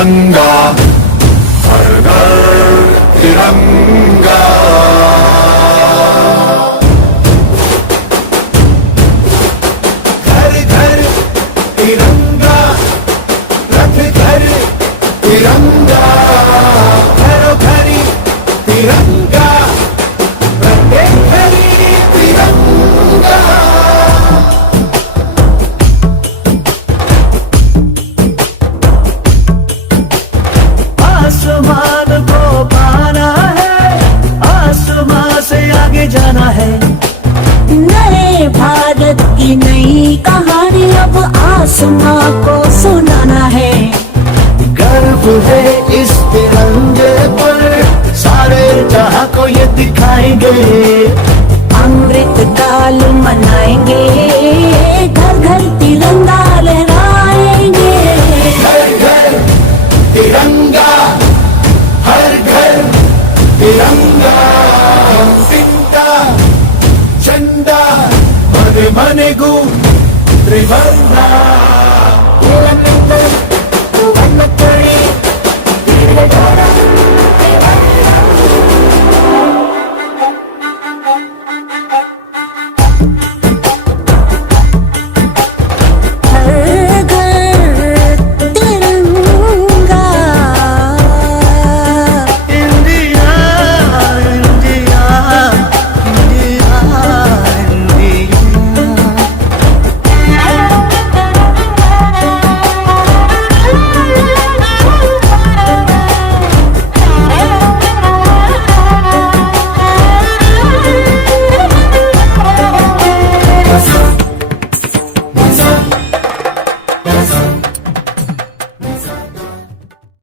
तिरंगा, हर घर तिरंगा। घर घर तिरंगा, रथ घर तिरंगा, घरों घरी तिरंगा, प्रत्येक घरी तिरंगा। आसमान को पाना है, आसमान से आगे जाना है। नए भारत की नई कहानी अब आसमां को सुनाना है। गर्व है इस तिरंगे पर, सारे जहां को ये दिखाएंगे। अमृत काल मनाएंगे, घर घर तिरंगा लहराएंगे। घर घर तिरंगा, हर घर तिरंगा। तिंगा झंडा मन मन गू त्रिवर्णा।